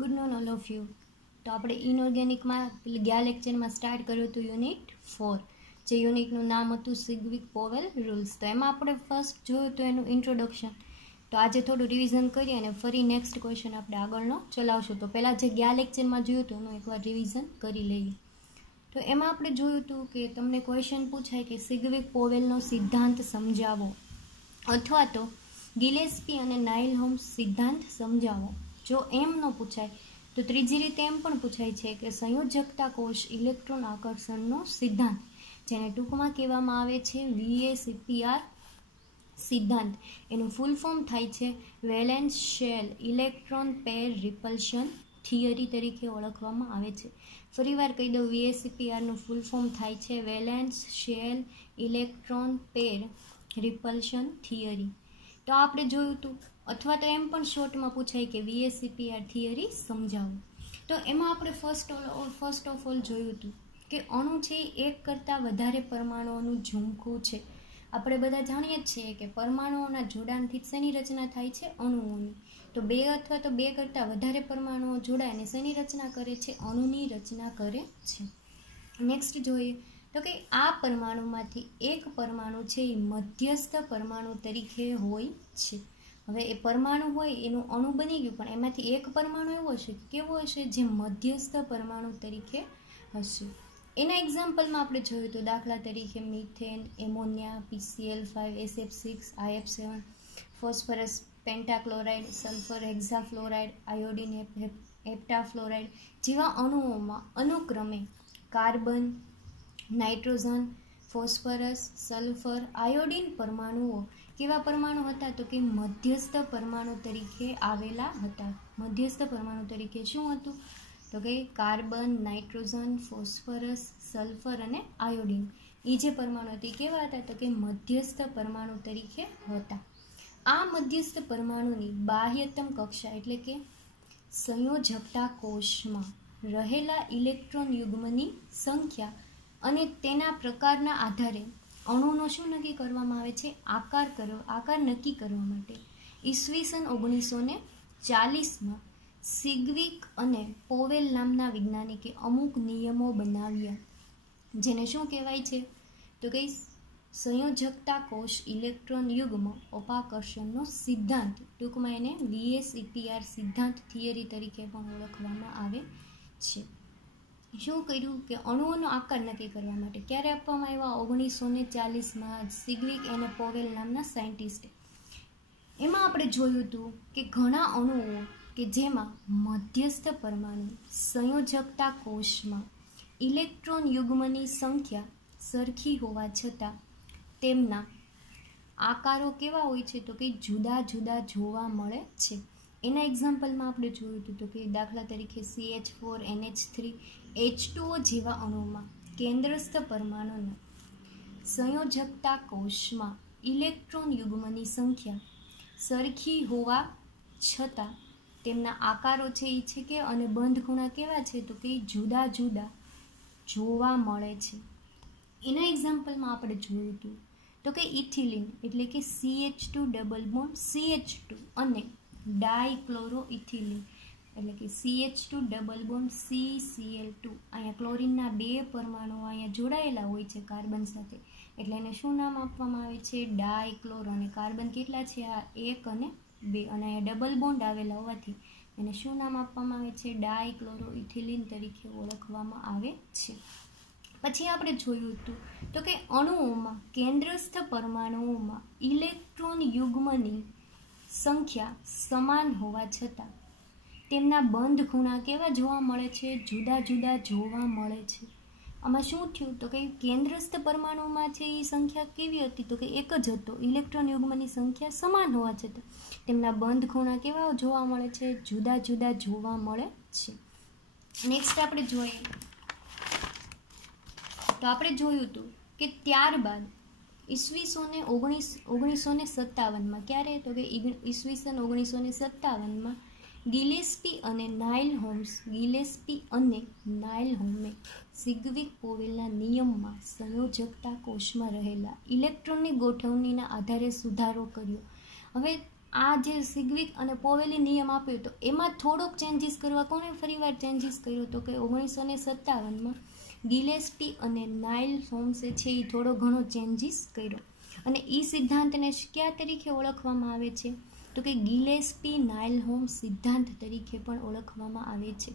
Good morning all of you. તો આપણે ઇનઓર્ગેનિકમાં ગયા લેક્ચરમાં સ્ટાર્ટ કર્યું હતું યુનિટ 4, જે યુનિટનું નામ હતું સિગ્વિક પોવેલ રૂલ્સ. તો એમાં આપણે ફર્સ્ટ જોયું હતું એનું ઇન્ટ્રોડક્શન. તો આજે થોડું રિવિઝન કરીએ અને ફરી નેક્સ્ટ ક્વેશ્ચન આપણે આગળનો ચલાવશું. તો પહેલાં જે ગયા લેક્ચરમાં જોયું હતું એનું એકવાર રિવિઝન કરી લઈએ. તો એમાં આપણે જોયું હતું કે તમને ક્વેશ્ચન પૂછાય કે સિગ્વિક પોવેલનો સિદ્ધાંત સમજાવો, અથવા તો ગિલેસ્પી અને નાઇલહોમ્સ સિદ્ધાંત સમજાવો. જો એમ ન પૂછાય તો ત્રીજી રીતે એમ પણ પૂછાય છે કે સંયોજકતા કોષ ઇલેક્ટ્રોન આકર્ષણનો સિદ્ધાંત, જેને ટૂંકમાં કહેવામાં આવે છે VACPR સિદ્ધાંત. એનું ફૂલ ફોર્મ થાય છે valence shell electron pair રિપલ્શન theory તરીકે ઓળખવામાં આવે છે. ફરીવાર કહી દઉં, VACPRનું ફૂલ ફોર્મ થાય છે valence shell electron pair રિપલ્શન theory. તો આપણે જોયું હતું, અથવા તો એમ પણ શોર્ટમાં પૂછાય કે VACPR થિયરી સમજાવો. તો એમાં આપણે ફર્સ્ટ ઓફ ઓલ જોયું હતું કે અણુ છે એ એક કરતાં વધારે પરમાણુઓનું ઝુમખું છે. આપણે બધા જાણીએ જ છીએ કે પરમાણુઓના જોડાણથી શેની રચના થાય છે? અણુઓની. તો બે અથવા તો બે કરતાં વધારે પરમાણુઓ જોડાઈને શેની રચના કરે છે? અણુની રચના કરે છે. નેક્સ્ટ જોઈએ તો કે આ પરમાણુમાંથી એક પરમાણુ છે એ મધ્યસ્થ પરમાણુ તરીકે હોય છે. હવે એ પરમાણુ હોય એનું અણુ બની ગયું, પણ એમાંથી એક પરમાણુ એવો હશે, કેવો હશે? જે મધ્યસ્થ પરમાણુ તરીકે હશે. એના એક્ઝામ્પલમાં આપણે જોયું તો દાખલા તરીકે methane, ammonia, PCl5, SF6, IF7, phosphorus pentachloride, sulphur hexafluoride, iodine heptafluoride જેવા અણુઓમાં અનુક્રમે carbon, nitrogen, phosphorus, sulphur, iodine પરમાણુઓ કેવા પરમાણુ હતા? તો કે મધ્યસ્થ પરમાણુ તરીકે આવેલા હતા. મધ્યસ્થ પરમાણુ તરીકે શું હતું? તો કે કાર્બન, નાઇટ્રોજન, ફોસ્ફરસ, સલ્ફર અને આયોડિન. એ જે પરમાણુ હતી કેવા હતા? તો કે મધ્યસ્થ પરમાણુ તરીકે હતા. આ મધ્યસ્થ પરમાણુની બાહ્યતમ કક્ષા એટલે કે સંયોજકતા કોષમાં રહેલા ઇલેક્ટ્રોન યુગ્મની સંખ્યા અને તેના પ્રકારના આધારે અણુનો શું નક્કી કરવામાં આવે છે? આકાર નક્કી કરવા માટે ઈસવીસન 1940માં સિગ્વિક અને પોવેલ નામના વૈજ્ઞાનિકે અમુક નિયમો બનાવ્યા, જેને શું કહેવાય છે? તો કે સંયોજકતા કોષ ઇલેક્ટ્રોન યુગ્મ અપાકર્ષણનો સિદ્ધાંત, ટૂંકમાં એને VACPR સિદ્ધાંત થિયરી તરીકે પણ ઓળખવામાં આવે છે. શું કર્યું કે અણુઓનો આકાર નક્કી કરવા માટે ક્યારે આપવામાં આવ્યા? 1940માં સિગ્વિક અને પોવેલ નામના સાયન્ટિસ્ટે. એમાં આપણે જોયું હતું કે ઘણા અણુઓ કે જેમાં મધ્યસ્થ પરમાણુ સંયોજકતા કોષમાં ઇલેક્ટ્રોન યુગ્મની સંખ્યા સરખી હોવા છતાં તેમના આકારો કેવા હોય છે? તો કે જુદા જુદા જોવા મળે છે. એના એક્ઝામ્પલમાં આપણે જોયું હતું તો કે દાખલા તરીકે CH4, NH3, H2O જેવા અણુમાં કેન્દ્રસ્થ પરમાણુના સંયોજકતા કોષમાં ઇલેક્ટ્રોન યુગ્મની સંખ્યા સરખી હોવા છતાં તેમના આકારો છે એ છે કે અને બંધ ખૂણા કેવા છે? તો કે જુદા જુદા જોવા મળે છે. એના એક્ઝામ્પલમાં આપણે જોયું હતું તો કે ઇથિલિન એટલે કે CH2 ડબલ બોન્ડ CH2 અને ડાયક્લોરોઇથિલિન એટલે કે CH2 ડબલ બોન્ડ CCl2. અહીંયા ક્લોરિનના બે પરમાણુઓ અહીંયા જોડાયેલા હોય છે કાર્બન સાથે, એટલે એને શું નામ આપવામાં આવે છે? ડાયક્લોરો. અને કાર્બન કેટલા છે? આ 1 અને 2, અને અહીંયા ડબલ બોન્ડ આવેલા હોવાથી એને શું નામ આપવામાં આવે છે? ડાયક્લોરોઇથિલિન તરીકે ઓળખવામાં આવે છે. પછી આપણે જોયું હતું તો કે અણુઓમાં કેન્દ્રસ્થ પરમાણુઓમાં ઇલેક્ટ્રોન યુગ્મની સંખ્યા સમાન હોવા છતાં તેમના બંધ ખૂણા કેવા જોવા મળે છે? જુદા જુદા જોવા મળે છે. આમાં શું થયું? તો કે કેન્દ્રસ્થ પરમાણુમાં છે એ સંખ્યા કેવી હતી? તો કે એક જ હતો. ઇલેક્ટ્રોન યુગ્મની સંખ્યા સમાન હોવા છતાં તેમના બંધ ખૂણા કેવા જોવા મળે છે? જુદા જુદા જોવા મળે છે. નેક્સ્ટ આપણે જોઈએ તો આપણે જોયું હતું કે ત્યારબાદ ઈસવીસન 1957માં ક્યારે? તો કે ઈસવીસન 1957માં ગિલેસ્પી અને નાઇલહોમે સિગ્વિક પોવેલના નિયમમાં સંયોજકતા કોષમાં રહેલા ઇલેક્ટ્રોનની ગોઠવણીના આધારે સુધારો કર્યો. હવે આ જે સિગ્વિક અને પોવેલે નિયમ આપ્યો તો એમાં થોડોક ચેન્જીસ કરવા, કોને ફરીવાર ચેન્જીસ કર્યો તો કે 1957માં ગિલેસ્પી અને નાઇલ હોમ્સે છે એ થોડો ઘણો ચેન્જીસ કર્યો. અને એ સિદ્ધાંતને કયા તરીકે ઓળખવામાં આવે છે તો કે ગિલેસ્પી નાઇલ હોમ્સ સિદ્ધાંત તરીકે પણ ઓળખવામાં આવે છે.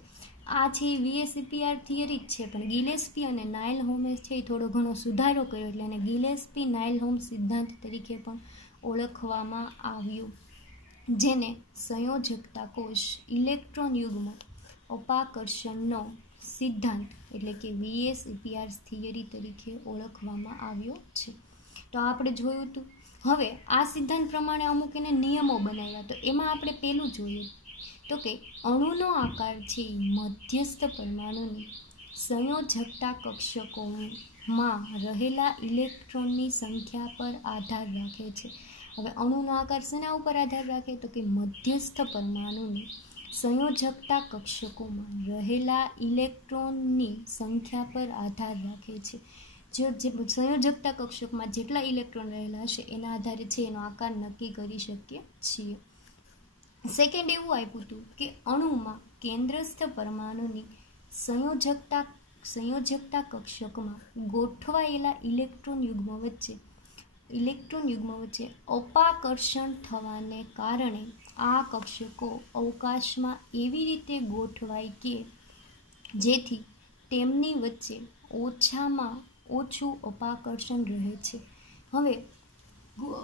આ છે VSEPR થિયરી જ છે, પણ ગિલેસ્પી અને નાઇલ હોમે છે એ થોડો ઘણો સુધારો કર્યો એટલે એને ગિલેસ્પી નાઇલ હોમ્સ સિદ્ધાંત તરીકે પણ ઓળખવામાં આવ્યું, જેને સંયોજકતા કોષ ઇલેક્ટ્રોન યુગ્મ અપાકર્ષણનો સિદ્ધાંત એટલે કે VSEPR થિયરી તરીકે ઓળખવામાં આવ્યો છે. તો આપણે જોયું હતું. હવે આ સિદ્ધાંત પ્રમાણે અમુક એને નિયમો બનાવ્યા. તો એમાં આપણે પહેલું જોઈએ તો કે અણુનો આકાર છે મધ્યસ્થ પરમાણુની સંયોજકતા કક્ષકોમાં રહેલા ઇલેક્ટ્રોનની સંખ્યા પર આધાર રાખે છે. હવે અણુનો આકાર શેના ઉપર આધાર રાખે તો કે મધ્યસ્થ પરમાણુની સંયોજકતા કક્ષકોમાં રહેલા ઇલેક્ટ્રોનની સંખ્યા પર આધાર રાખે છે. જે સંયોજકતા કક્ષકમાં જેટલા ઇલેક્ટ્રોન રહેલા હશે એના આધારે છે એનો આકાર નક્કી કરી શકીએ છીએ. સેકન્ડ એવું આપ્યું હતું કે અણુમાં કેન્દ્રસ્થ પરમાણુની સંયોજકતા કક્ષકમાં ગોઠવાયેલા ઇલેક્ટ્રોન યુગ્મ વચ્ચે અપાકર્ષણ થવાને કારણે આ કક્ષકો અવકાશમાં એવી રીતે ગોઠવાય કે જેથી તેમની વચ્ચે ઓછામાં ઓછું અપાકર્ષણ રહે છે. હવે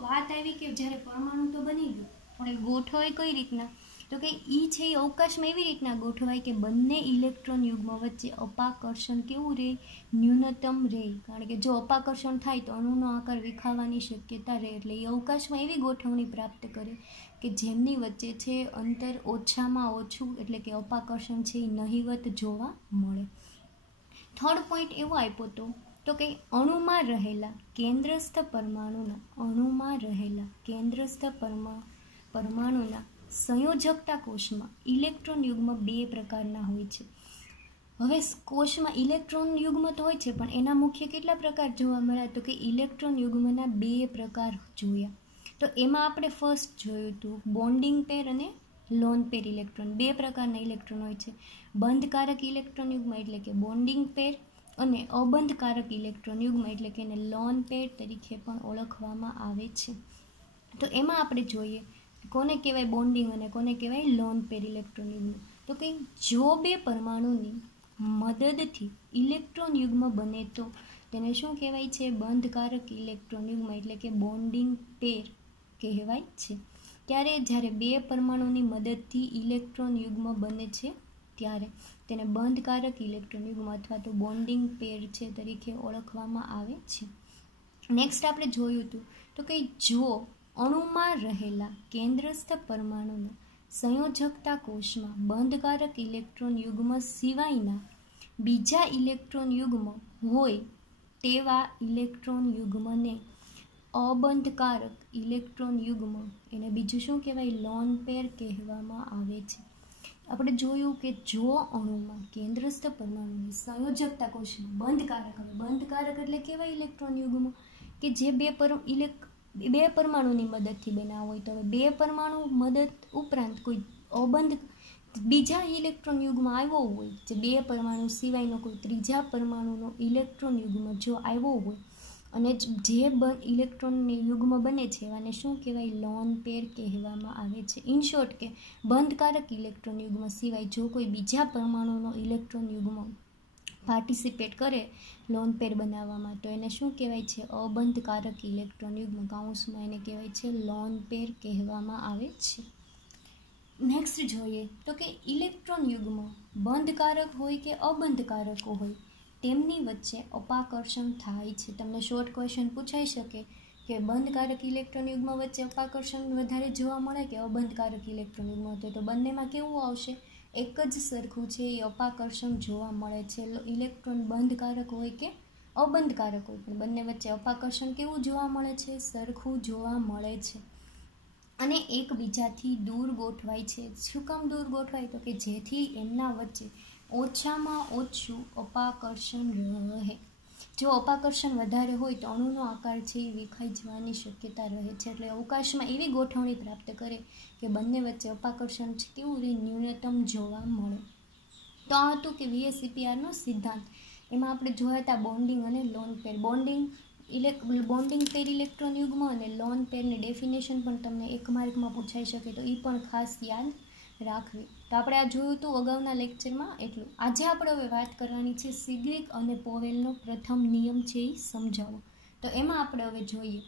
વાત આવી કે જ્યારે પરમાણુ તો બની ગયો પણ એ ગોઠવાય કઈ રીતના તો કે એ છે એ અવકાશમાં એવી રીતના ગોઠવાય કે બંને ઇલેક્ટ્રોન યુગ્મ વચ્ચે અપાકર્ષણ કેવું રહે, ન્યૂનતમ રહે. કારણ કે જો અપાકર્ષણ થાય તો અણુનો આકાર વિખાવાની શક્યતા રહે, એટલે એ અવકાશમાં એવી ગોઠવણી પ્રાપ્ત કરે કે જેમની વચ્ચે છે અંતર ઓછામાં ઓછું એટલે કે અપાકર્ષણ છે એ નહિવત જોવા મળે. થર્ડ પોઈન્ટ એવો આપ્યો તો કે અણુમાં રહેલા કેન્દ્રસ્થ પરમાણુના સંયોજકતા કોષમાં ઇલેક્ટ્રોન યુગ્મ બે પ્રકારના હોય છે. હવે કોષમાં ઇલેક્ટ્રોન યુગ્મ તો હોય છે પણ એના મુખ્ય કેટલા પ્રકાર જોવા મળ્યા તો કે ઇલેક્ટ્રોન યુગ્મના બે પ્રકાર જોયા. તો એમાં આપણે ફર્સ્ટ જોયું હતું બોન્ડિંગ પેર અને લોન પેર ઇલેક્ટ્રોન. બે પ્રકારના ઇલેક્ટ્રોન હોય છે, બંધકારક ઇલેક્ટ્રોન યુગ્મ એટલે કે બોન્ડિંગ પેર અને અબંધકારક ઇલેક્ટ્રોન યુગ્મ એટલે કે એને લોન પેર તરીકે પણ ઓળખવામાં આવે છે. તો એમાં આપણે જોઈએ કોને કહેવાય બોન્ડિંગ અને કોને કહેવાય લોન પેર ઇલેક્ટ્રોન યુગ્મ. તો કે જો બે પરમાણુની મદદથી ઇલેક્ટ્રોન યુગ્મ બને તો તેને શું કહેવાય છે? બંધકારક ઇલેક્ટ્રોન યુગ્મ એટલે કે બોન્ડિંગ પેર કહેવાય છે. જ્યારે બે પરમાણુની મદદથી ઇલેક્ટ્રોન યુગ્મ બને છે ત્યારે તેને બંધકારક ઇલેક્ટ્રોન યુગ્મ અથવા તો બોન્ડિંગ પેર છે તરીકે ઓળખવામાં આવે છે. નેક્સ્ટ આપણે જોયું હતું તો કે જો અણુમાં રહેલા કેન્દ્રસ્થ પરમાણુના સંયોજકતા કોષમાં બંધકારક ઇલેક્ટ્રોન યુગ્મ સિવાયના બીજા ઇલેક્ટ્રોન યુગ્મ હોય તેવા ઇલેક્ટ્રોન યુગ્મને અબંધકારક ઇલેક્ટ્રોન યુગ્મ એને બીજું શું કહેવાય? લોન પેર કહેવામાં આવે છે. આપણે જોયું કે જો અણુમાં કેન્દ્રસ્થ પરમાણુની સંયોજકતા કોષમાં બંધકારક એટલે કેવા ઇલેક્ટ્રોન યુગ્મ કે જે બે પરમાણુની મદદથી બન્યા હોય. તો હવે બે પરમાણુ મદદ ઉપરાંત કોઈ અબંધ બીજા ઇલેક્ટ્રોન યુગ્મ આવ્યો હોય, જે બે પરમાણુ સિવાયનો કોઈ ત્રીજા પરમાણુનો ઇલેક્ટ્રોન યુગ્મ જો આવ્યો હોય અને જે ઇલેક્ટ્રોનની યુગ્મ બને છે એવાને શું કહેવાય? લોન પેર કહેવામાં આવે છે. ઇન શોર્ટ કે બંધકારક ઇલેક્ટ્રોન યુગ્મ સિવાય જો કોઈ બીજા પરમાણુનો ઇલેક્ટ્રોન યુગ્મ પાર્ટિસિપેટ કરે લોન પેર બનાવવામાં તો એને શું કહેવાય છે? અબંધકારક ઇલેક્ટ્રોન યુગ્મ, કાઉન્સમાં એને કહેવાય છે લોન પેર કહેવામાં આવે છે. નેક્સ્ટ જોઈએ તો કે ઇલેક્ટ્રોન યુગ્મ બંધકારક હોય કે અબંધકારક હોય તેમની વચ્ચે અપાકર્ષણ થાય છે. તમને શોર્ટ ક્વેશ્ચન પૂછાઈ શકે કે બંધકારક ઇલેક્ટ્રોન યુગ્મ વચ્ચે અપાકર્ષણ વધારે જોવા મળે કે અબંધકારક ઇલેક્ટ્રોન યુગ્મ? તો બંનેમાં કેવું આવશે? એક જ સરખું છે, એ અપાકર્ષણ જોવા મળે છે. ઇલેક્ટ્રોન બંધકારક હોય કે અબંધકારક હોય પણ બંને વચ્ચે અપાકર્ષણ કેવું જોવા મળે છે? સરખું જોવા મળે છે અને એકબીજાથી દૂર ગોઠવાય છે. શું કામ દૂર ગોઠવાય? તો કે જેથી એમના વચ્ચે ઓછામાં ઓછું અપાકર્ષણ રહે. જો અપાકર્ષણ વધારે હોય તો અણુનો આકાર છે એ વિખાઈ જવાની શક્યતા રહે છે, એટલે અવકાશમાં એવી ગોઠવણી પ્રાપ્ત કરે કે બંને વચ્ચે અપાકર્ષણ છે કેવું રહે, ન્યૂનતમ જોવા મળે. તો આ હતું કે VSEPRનો સિદ્ધાંત. એમાં આપણે જોયા હતા બોન્ડિંગ અને લોન પેર. બોન્ડિંગ પેર ઇલેક્ટ્રોન યુગ્મ અને લોન પેરની ડેફિનેશન પણ તમને એક માર્કમાં પૂછાઈ શકે, તો એ પણ ખાસ યાદ રાખવી. તો આપણે આ જોયું હતું અગાઉના લેક્ચરમાં એટલું. આજે આપણે હવે વાત કરવાની છે સિગ્વિક અને પોવેલનો પ્રથમ નિયમ છે એ સમજાવો. તો એમાં આપણે હવે જોઈએ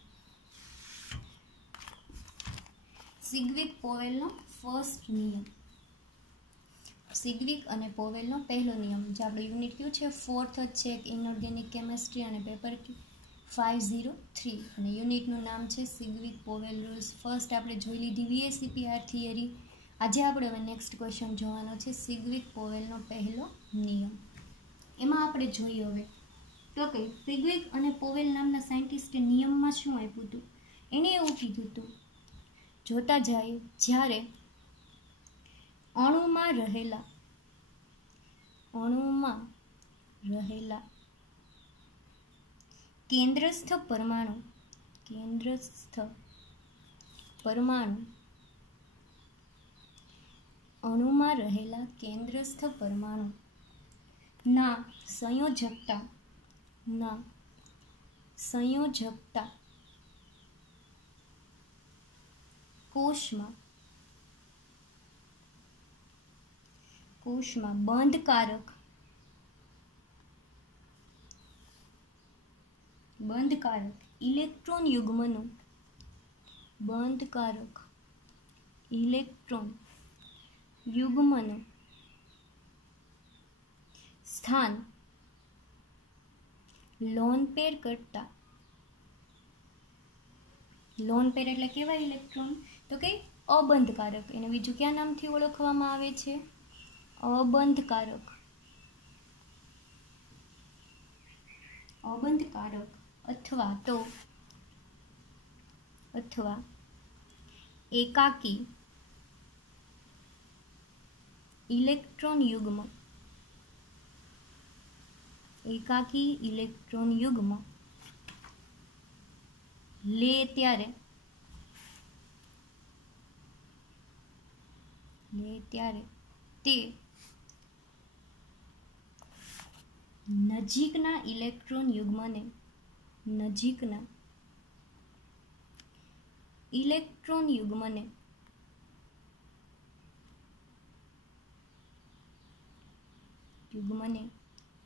સિગ્વિક પોવેલનો ફર્સ્ટ નિયમ. સિગ્વિક અને પોવેલનો પહેલો નિયમ, જે આપણે યુનિટ કયું છે 4th છે, ઇનઓર્ગેનિક કેમેસ્ટ્રી અને પેપર 503, અને યુનિટનું નામ છે સિગ્વિક પોવેલ રૂલ્સ. ફર્સ્ટ આપણે જોઈ લીધી VSEPR થિયરી. આજે આપણે હવે નેક્સ્ટ ક્વેશ્ચન જોવાનો છે સિગ્વિક પોવેલનો પહેલો નિયમ. એમાં આપણે જોઈએ હવે તો કે સિગ્વિક અને પોવેલ નામના સાયન્ટિસ્ટે નિયમમાં શું આપ્યું હતું. એને એવું કીધું હતું, જોતા જાય જ્યારે અણુમાં રહેલા કેન્દ્રસ્થ પરમાણુ અણુમાં રહેલા કેન્દ્રસ્થ પરમાણુ ના સંયોજકતા કોષમાં બંધકારક ઇલેક્ટ્રોન યુગ્મનું સ્થાન લોન પેર એટલે કેવા ઇલેક્ટ્રોન, તો કે અબંધકારક. એને બીજું કયા નામથી ઓળખવામાં આવે છે, અબંધકારક અથવા એકાકી ઇલેક્ટ્રોન યુગ્મ લે ત્યારે તે નજીકના ઇલેક્ટ્રોન યુગ્મને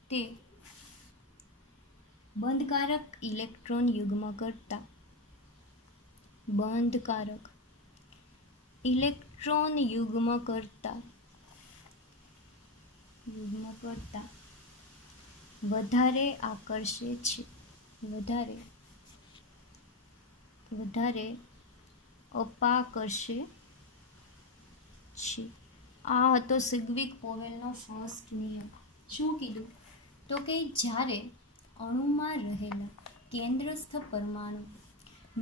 તે બંધકારક ઇલેક્ટ્રોન યુગ્મ કરતા વધારે આકર્ષે છે, વધારે અપાકર્ષે છે. આ હતો સિગ્વિક પોવેલનો ફર્સ્ટ નિયમ. શું કીધું, તો કે જ્યારે અણુમાં રહેલા કેન્દ્રસ્થ પરમાણુ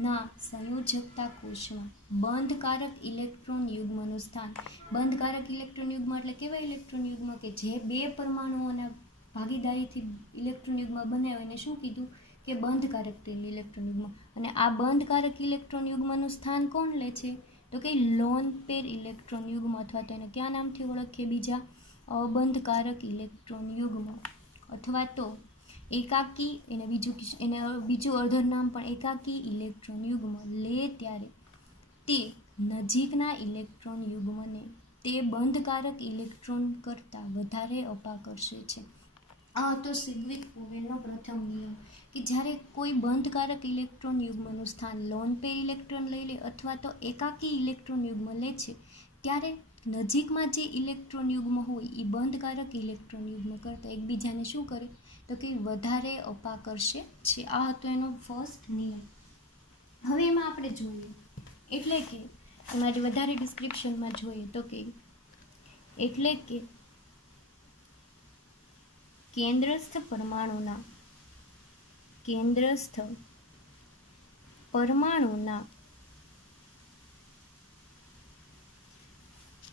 ના સંયોજકતા કોષમાં બંધકારક ઇલેક્ટ્રોન યુગ્મનું સ્થાન. બંધકારક ઇલેક્ટ્રોન યુગ્મ એટલે કેવા ઇલેક્ટ્રોન યુગ્મ કે જે બે પરમાણુઓના ભાગીદારીથી ઇલેક્ટ્રોન યુગ્મ બનાવે એને શું કીધું કે બંધકારક ઇલેક્ટ્રોન યુગ્મ. અને આ બંધકારક ઇલેક્ટ્રોન યુગ્મનું સ્થાન કોણ લે છે, તો કે લોન પેર ઇલેક્ટ્રોન યુગ્મ, અથવા તો એને કયા નામથી ઓળખીએ બીજા, અબંધકારક ઇલેક્ટ્રોન યુગ્મ, અથવા તો એકાકી, એને બીજું અર્ધર નામ પણ એકાકી ઇલેક્ટ્રોન યુગ્મ લે ત્યારે તે નજીકના ઇલેક્ટ્રોન યુગ્મને તે બંધકારક ઇલેક્ટ્રોન કરતાં વધારે અપાકર્ષે છે. આ હતો સિગ્વિક પોવેલનો પ્રથમ નિયમ કે જ્યારે કોઈ બંધકારક ઇલેક્ટ્રોન યુગ્મનું સ્થાન લોન પેર ઇલેક્ટ્રોન લઈ લે અથવા તો એકાકી ઇલેક્ટ્રોન યુગ્મ લે છે, ત્યારે નજીકમાં જે ઇલેક્ટ્રોન યુગ્મ હોય એ બંધકારક ઇલેક્ટ્રોન યુગ્મ કરતાં એકબીજાને શું કરે, તો કે વધારે અપાકર્ષે છે. આ હતો એનો ફર્સ્ટ નિયમ. હવે એમાં આપણે જોઈએ એટલે કે એમાં વધારે ડિસ્ક્રિપ્શનમાં જોઈએ તો કે એટલે કે કેન્દ્રસ્થ પરમાણુના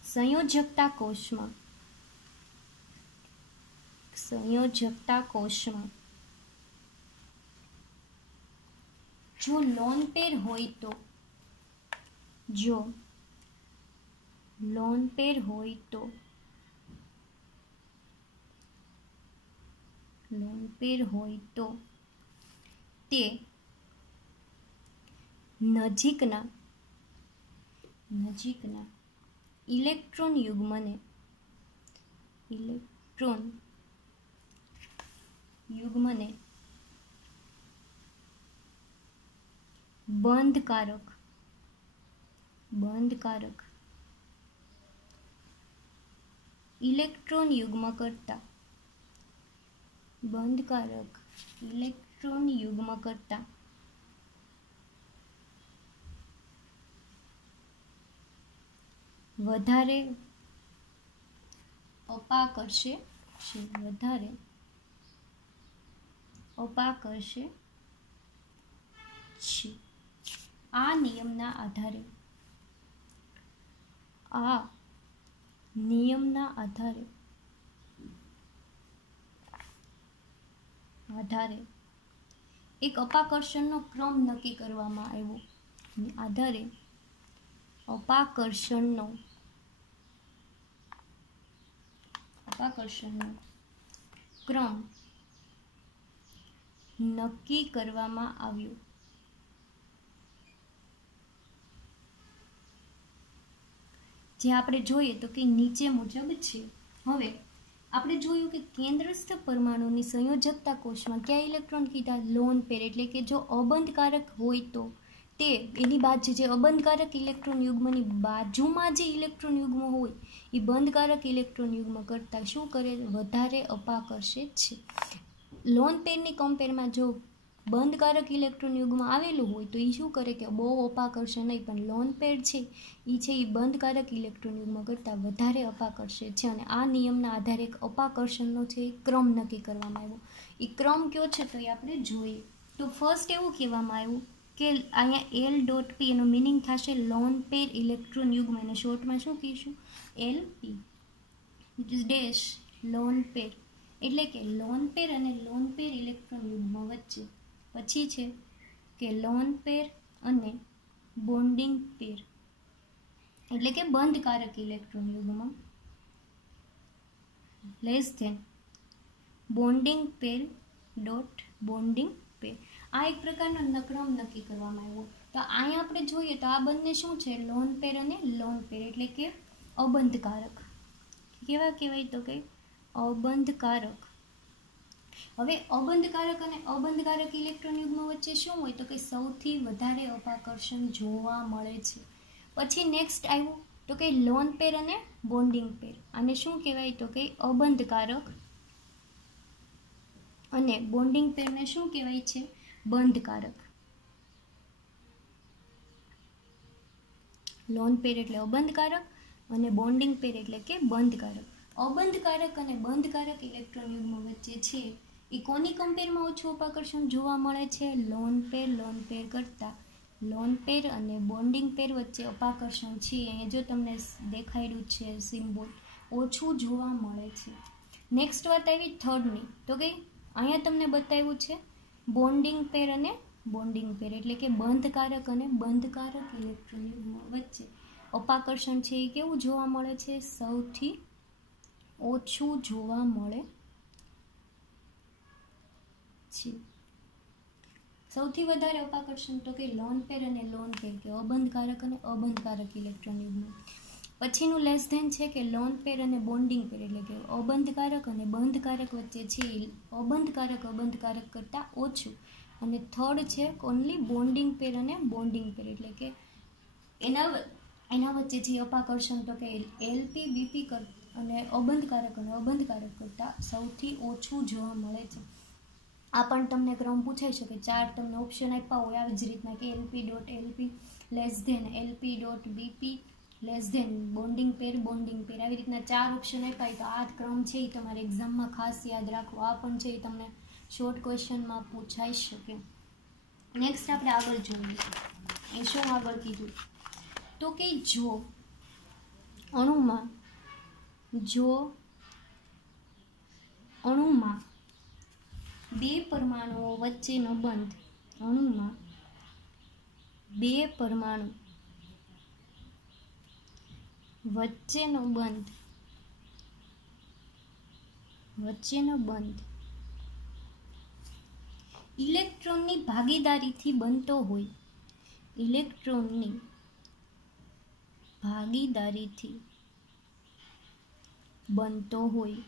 સંયોજકતા કોષમાં જો લોન પેર હોય તો, જો લોન પેર હોય તો, લોન પેર હોય તો તે નજીકના ઇલેક્ટ્રોન યુગ્મને બંધકારક ઇલેક્ટ્રોન યુગ્મ કરતા વધારે અપાકર્ષે છે. આ નિયમના આધારે એક અપાકર્ષણનો ક્રમ નક્કી કરવામાં આવ્યો. આધારે અપાકર્ષણનો ક્રમ નક્કી કરવામાં આવ્યો. જે આપણે જોઈએ તો કે નીચે મુજબ છે. હવે આપણે જોયું કે કેન્દ્રસ્થ પરમાણુની સંયોજકતા કોષમાં કયા ઇલેક્ટ્રોન કીધા? Lone pair. એટલે કે જો અબંધકારક હોય તો તે એની બાજુ જે અબંધકારક ઇલેક્ટ્રોન યુગ્મની બાજુમાં જે ઇલેક્ટ્રોન યુગ્મ હોય એ બંધકારક ઇલેક્ટ્રોન યુગ્મ કરતાં શું કરે? વધારે અપાકર્ષે છે. લોન પેરની કમ્પેરમાં જો બંધકારક ઇલેક્ટ્રોન યુગ્મ આવેલું હોય તો એ શું કરે કે બહુ અપાકર્ષે નહીં, પણ લોન પેર છે એ બંધકારક ઇલેક્ટ્રોન યુગ્મ કરતાં વધારે અપાકર્ષે છે. અને આ નિયમના આધારે એક અપાકર્ષણનો છે એ ક્રમ નક્કી કરવામાં આવ્યો. એ ક્રમ કયો છે તો એ આપણે જોઈએ. તો ફર્સ્ટ એવું કહેવામાં આવ્યું કે અહીંયા એલ ડોટ પી એનો મિનિંગ થશે લોન પેર ઇલેક્ટ્રોન યુગ્મ. એને શોર્ટમાં શું કહીશું? LP. It is dash lone pair. એટલે કે લોન પેર અને લોન પેર ઇલેક્ટ્રોન યુગ્મ વચ્ચે. પછી છે કે લોન પેર અને બોન્ડિંગ પેર એટલે કે બંધકારક ઇલેક્ટ્રોન યુગ્મ લેસ ધેન બોન્ડિંગ પેર ડોટ બોન્ડિંગ પેર. આ એક પ્રકારનો ક્રમ નક્કી કરવામાં આવ્યો. તો અહીંયા આપણે જોઈએ તો આ બંને શું છે? લોન પેર અને લોન પેર એટલે કે અબંધકારક. કેવા કહેવાય તો કે અબંધકારક. હવે અબંધકારક અને અબંધકારક ઇલેક્ટ્રોન યુગ્મ વચ્ચે શું હોય તો કે સૌથી વધારે અપાકર્ષણ જોવા મળે છે. પછી નેક્સ્ટ આવ્યું તો કે લોન પેર અને બોન્ડિંગ પેર. આને શું કહેવાય તો કે અબંધકારક, અને બોન્ડિંગ પેરને શું કહેવાય છે? બંધકારક. લોન પેર એટલે અબંધકારક અને બોન્ડિંગ પેર એટલે કે બંધકારક. અબંધકારક અને બંધકારક ઇલેક્ટ્રોન યુગ્મ વચ્ચે છે એ કોની કમ્પેરમાં ઓછું અપાકર્ષણ જોવા મળે છે? લોન પેર કરતાં લોન પેર અને બોન્ડિંગ પેર વચ્ચે અપાકર્ષણ છે અહીંયા જો તમને દેખાડ્યું છે સિમ્બોલ ઓછું જોવા મળે છે. નેક્સ્ટ વાત આવી થર્ડની તો કે અહીંયા તમને બતાવ્યું છે બોન્ડિંગ પેર અને બોન્ડિંગ પેર એટલે કે બંધકારક અને બંધકારક ઇલેક્ટ્રોન યુગ્મ વચ્ચે અપાકર્ષણ છે એ કેવું જોવા મળે છે? સૌથી ઓછું જોવા મળે છે. સૌથી વધારે અપાકર્ષણ તો કે લોન પેર અને લોન પેર કે અબંધકારક અને અબંધકારક ઇલેક્ટ્રોન યુગ્મ. પછીનું લેસ ધેન છે કે લોન પેર અને બોન્ડિંગ પેર એટલે કે અબંધકારક અને બંધકારક વચ્ચે છે અબંધકારક કરતાં ઓછું. અને થર્ડ છે ઓનલી બોન્ડિંગ પેર અને બોન્ડિંગ પેર એટલે કે એના વચ્ચે છે અપાકર્ષણ તો કે એલપી બીપી અને અબંધકારક કરતાં સૌથી ઓછું જોવા મળે છે. આ પણ તમને ક્રમ પૂછાઈ શકે. 4 તમને ઓપ્શન આપ્યા હોય આવી જ રીતના કે LP dot LP less than LP dot BP less than bonding pair આવી રીતના 4 ઓપ્શન આપ્યા. તો આ ક્રમ છે એ તમારે એક્ઝામમાં ખાસ યાદ રાખવો. આ પણ છે એ તમને શોર્ટ ક્વેશ્ચનમાં પૂછાઈ શકે. નેક્સ્ટ આપણે આગળ જોઈએ એ શું આગળ કીધું તો કે જો અણુમાં બે પરમાણુઓ વચ્ચેનો બંધ બે પરમાણુ વચ્ચેનો બંધ ઇલેક્ટ્રોનની ભાગીદારીથી બનતો હોય, ઇલેક્ટ્રોનની ભાગીદારીથી બનતો હોય,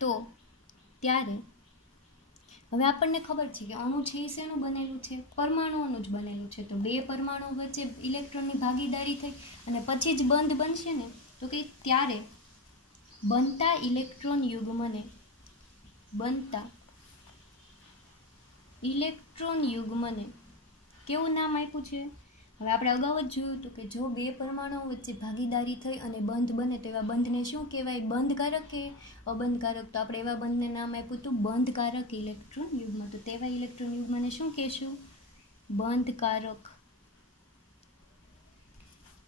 તો ત્યારે હવે આપણને ખબર છે કે અણુ છે એ શેનું બનેલું છે, પરમાણુઓનું જ બનેલું છે. તો બે પરમાણુ વચ્ચે ઇલેક્ટ્રોનની ભાગીદારી થઈ અને પછી જ બંધ બનશે ને, તો કે ત્યારે બનતા ઇલેક્ટ્રોન યુગ્મને કેવું નામ આપ્યું છે? હવે આપણે અગાઉ જ જોયું હતું કે જો બે પરમાણુઓ વચ્ચે ભાગીદારી થઈ અને બંધ બને તો એવા બંધને શું કહેવાય? બંધકારક કે અબંધકારક? તો આપણે એવા બંધને નામ આપ્યું હતું બંધકારક ઇલેક્ટ્રોન યુગ્મ. તો તેવા ઇલેક્ટ્રોન યુગ્મને શું કહેશું? બંધકારક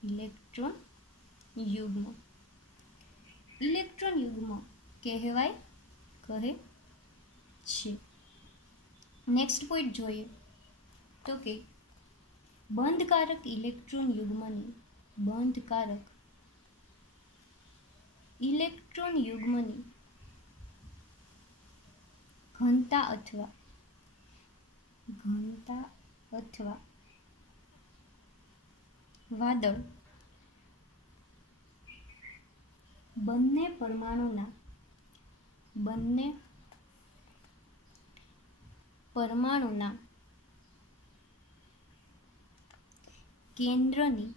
ઇલેક્ટ્રોન યુગ્મ. ઇલેક્ટ્રોન યુગ્મ કહે છે. નેક્સ્ટ પોઈન્ટ જોઈએ તો કે બંધકારક ઇલેક્ટ્રોન યુગ્મની ઘનતા અથવા વાદળ બંને પરમાણુના કેન્દ્રની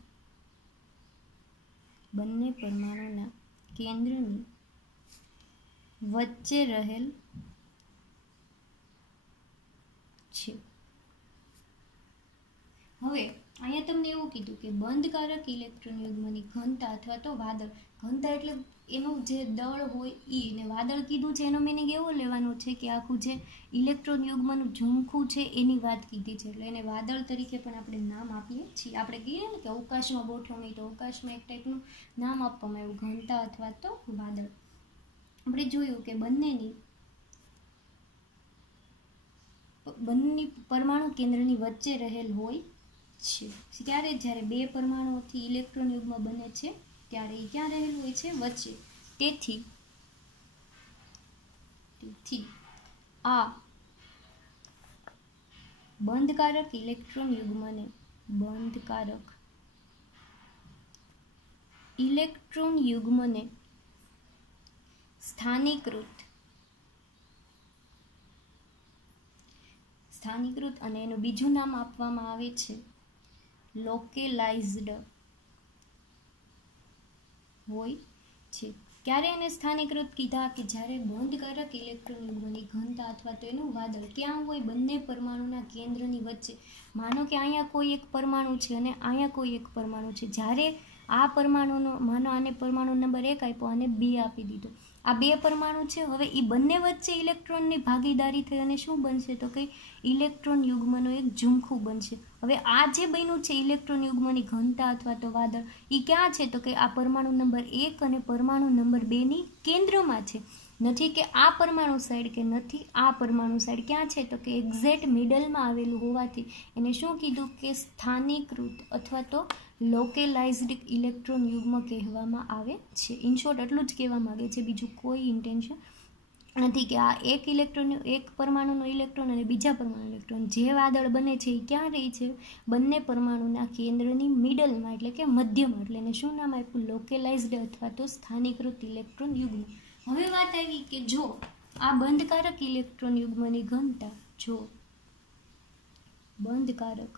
વચ્ચે રહેલ છે. હવે અહીંયા તમને એવું કીધું કે બંધકારક ઇલેક્ટ્રોન યુગ્મની ઘનતા અથવા તો વાદળ. ઘનતા એટલે એનું જે દળ હોય એ, ને વાદળ કીધું છે એનો મિનિંગ એવો લેવાનો છે કે આખું જે ઇલેક્ટ્રોન યુગ્મનું ઝુમખું છે એની વાત કીધી છે, એટલે એને વાદળ તરીકે પણ આપણે નામ આપીએ છીએ. આપણે કહીએ ને કે અવકાશમાં ગોઠવણી, તો અવકાશમાં એક ટાઈપનું નામ આપવામાં આવ્યું ઘનતા અથવા તો વાદળ. આપણે જોયું કે બંને પરમાણુ કેન્દ્રની વચ્ચે રહેલ હોય છે. ત્યારે જ્યારે બે પરમાણુઓથી ઇલેક્ટ્રોન યુગ્મ બને છે ત્યારે એ ક્યાં રહેલું હોય છે? વચ્ચે. તેથી આ બંધકારક ઇલેક્ટ્રોન યુગ્મને સ્થાનીકૃત અને એનું બીજું નામ આપવામાં આવે છે લોકેલાઇઝ્ડ હોય છે. ક્યારે એને સ્થાનીકૃત કીધા? કે જ્યારે બંધકારક ઇલેક્ટ્રોન યુગ્મની ઘનતા અથવા તો એનું વાદળ ક્યાં હોય? બંને પરમાણુના કેન્દ્રની વચ્ચે. માનો કે અહીંયા કોઈ એક પરમાણુ છે અને અહીંયા કોઈ એક પરમાણુ છે. જ્યારે આ પરમાણુનો, માનો આને પરમાણુ નંબર 1 આપ્યો અને 2 આપી દીધો, આ બે પરમાણુ છે. હવે એ બંને વચ્ચે ઇલેક્ટ્રોનની ભાગીદારી થઈ અને શું બનશે? તો કે ઇલેક્ટ્રોન યુગ્મનું એક ઝુમખું બનશે. હવે આ જે બન્યું છે ઇલેક્ટ્રોન યુગ્મની ઘનતા અથવા તો વાદળ, એ ક્યાં છે? તો કે આ પરમાણુ નંબર 1 અને પરમાણુ નંબર 2ની કેન્દ્રમાં છે. નથી કે આ પરમાણુ સાઈડ કે નથી આ પરમાણુ સાઈડ. ક્યાં છે? તો કે એક્ઝેક્ટ મિડલમાં આવેલું હોવાથી એને શું કીધું? કે સ્થાનીકૃત અથવા તો લોકેલાઇઝ્ડ ઇલેક્ટ્રોન યુગ્મ કહેવામાં આવે છે. ઇન શોર્ટ એટલું જ કહેવા માંગે છે, બીજું કોઈ ઇન્ટેન્શન નથી કે આ એક પરમાણુનો ઇલેક્ટ્રોન અને બીજા પરમાણુ ઇલેક્ટ્રોન જે વાદળ બને છે એ ક્યાં રહી છે? બંને પરમાણુના કેન્દ્રની મિડલમાં, એટલે કે મધ્યમાં. એટલે એને શું નામ આપ્યું? લોકેલાઇઝ્ડ અથવા તો સ્થાનીકૃત ઇલેક્ટ્રોન યુગ્મ. હવે વાત આવી કે જો આ બંધકારક ઇલેક્ટ્રોન યુગ્મની ઘનતા, જો બંધકારક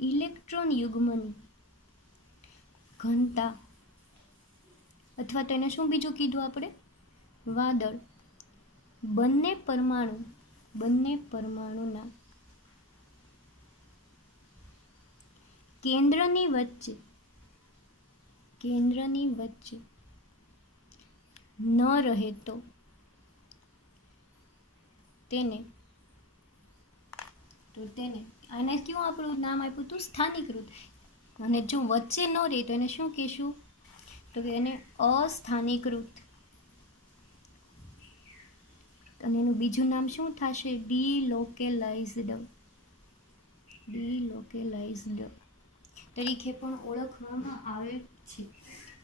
ઇલેક્ટ્રોન યુગ્મની ઘનતા અથવા તો એને શું બીજું કીધું આપણે? વાદળ બંને પરમાણુના કેન્દ્રની વચ્ચે ન રહે તો તેને આને ક્યું આપણું નામ આપ્યું હતું? સ્થાનીકૃત. અને જો વચ્ચે ન રહે તો એને શું કહેશું? તો એને અસ્થાનીકૃત અને એનું બીજું નામ શું થશે? ડીલોકેલાઇઝ્ડ તરીકે પણ ઓળખવામાં આવે છે.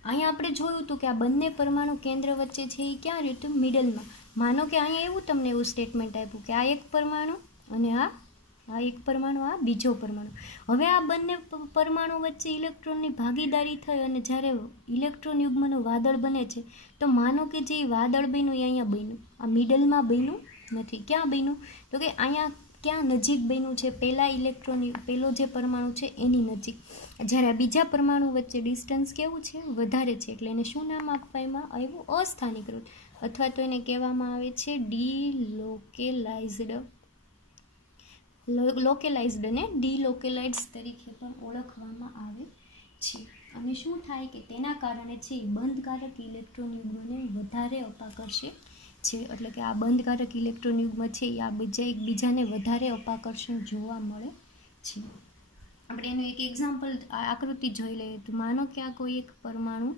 અહીંયા આપણે જોયું હતું કે આ બંને પરમાણુ કેન્દ્ર વચ્ચે છે એ ક્યાં રહ્યું હતું? મિડલમાં. માનો કે અહીંયા એવું સ્ટેટમેન્ટ આપ્યું કે આ એક પરમાણુ અને આ એક પરમાણુ, આ બીજો પરમાણુ. હવે આ બંને પરમાણુ વચ્ચે ઇલેક્ટ્રોનની ભાગીદારી થઈ અને જ્યારે ઇલેક્ટ્રોન યુગ્મનું વાદળ બને છે તો માનો કે જે વાદળ બન્યું એ અહીંયા બન્યું, આ મિડલમાં બન્યું નથી. ક્યાં બન્યું? તો કે અહીંયા ક્યાં નજીક બન્યું છે? પહેલો જે પરમાણુ છે એની નજીક. જ્યારે આ બીજા પરમાણુ વચ્ચે ડિસ્ટન્સ કેવું છે? વધારે છે. એટલે એને શું નામ આપવામાં આવ્યું? અસ્થાનીકૃત, અથવા તો એને કહેવામાં આવે છે લોકલાઇઝ્ડ ને ડીલોકેલાઇઝ્ડ તરીકે પણ ઓળખવામાં આવે છે. અને શું થાય કે તેના કારણે છે બંધકારક ઇલેક્ટ્રોન યુગ્મને વધારે અપાકર્ષે છે. એટલે કે આ બંધકારક ઇલેક્ટ્રોન યુગ્મ છે એ આ એકબીજાને વધારે અપાકર્ષણ જોવા મળે છે. આપણે એનું એક એક્ઝામ્પલ આકૃતિ જોઈ લઈએ તો માનો કે આ કોઈ એક પરમાણુ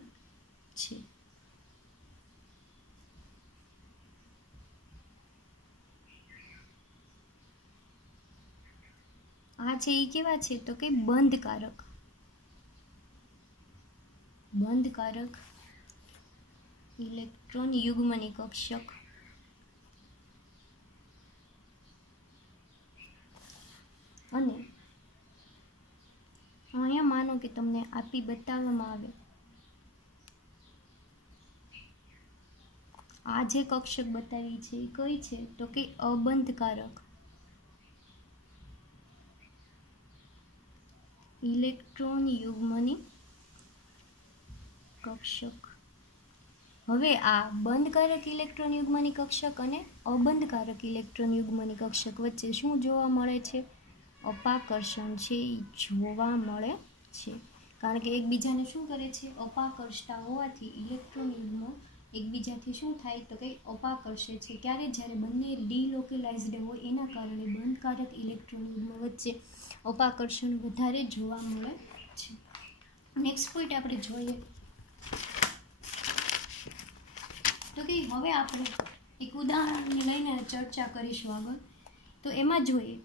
છે. આ છે એ કેવા છે? તો કે બંધકારક ઇલેક્ટ્રોન યુગ્મની કક્ષક. અને અહીંયા માનો કે તમને આપી બતાવવામાં આવે આ જે કક્ષક બતાવી છે એ કઈ છે? તો કે અબંધકારક ઇલેક્ટ્રોન યુગ્મની કક્ષક. હવે આ બંધકારક ઇલેક્ટ્રોન યુગ્મની કક્ષક અને અબંધકારક ઇલેક્ટ્રોન યુગ્મની કક્ષક વચ્ચે શું જોવા મળે છે? અપાકર્ષણ છે એ જોવા મળે છે. કારણ કે એકબીજાને શું કરે છે? અપાકર્ષતા હોવાથી ઇલેક્ટ્રોન યુગ્મ એકબીજાથી શું થાય? તો કંઈ અપાકર્ષે છે. ક્યારે? જ્યારે બંને ડીલોકેલાઇઝ્ડ હોય એના કારણે બંધકારક ઇલેક્ટ્રોન યુગ્મ વચ્ચે અપાકર્ષણ વધારે જોવા મળે છે. નેક્સ્ટ પોઈન્ટ આપણે જોઈએ તો કે હવે આપણે એક ઉદાહરણને લઈને ચર્ચા કરીશું આગળ. તો એમાં જોઈએ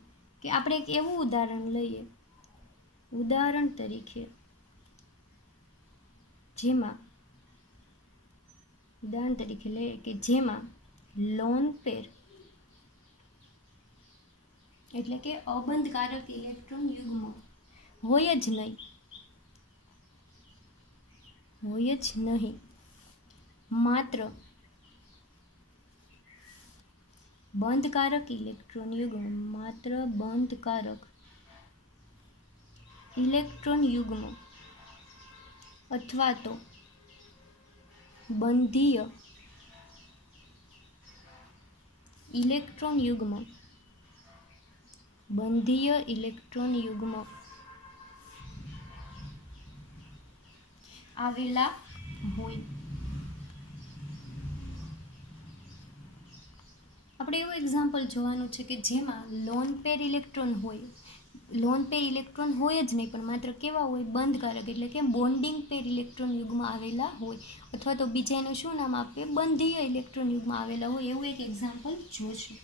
કે આપણે એક એવું ઉદાહરણ લઈએ, ઉદાહરણ તરીકે લઈએ કે જેમાં લોન પેર એટલે કે અબંધકારક ઇલેક્ટ્રોન યુગ્મ હોય જ નહીં, માત્ર બંધકારક ઇલેક્ટ્રોન યુગ્મ અથવા તો બંધીય ઇલેક્ટ્રોન યુગ્મ આવેલા હોય. આપણે એવું એક્ઝામ્પલ જોવાનું છે કે જેમાં લોન પેર ઇલેક્ટ્રોન હોય જ નહીં, પણ માત્ર કેવા હોય? બંધકારક એટલે કે બોન્ડિંગ પેર ઇલેક્ટ્રોન યુગ્મ આવેલા હોય, અથવા તો બીજા એનું શું નામ આપે? બંધીય ઇલેક્ટ્રોન યુગ્મ આવેલા હોય. એવું એક એક્ઝામ્પલ જોશું.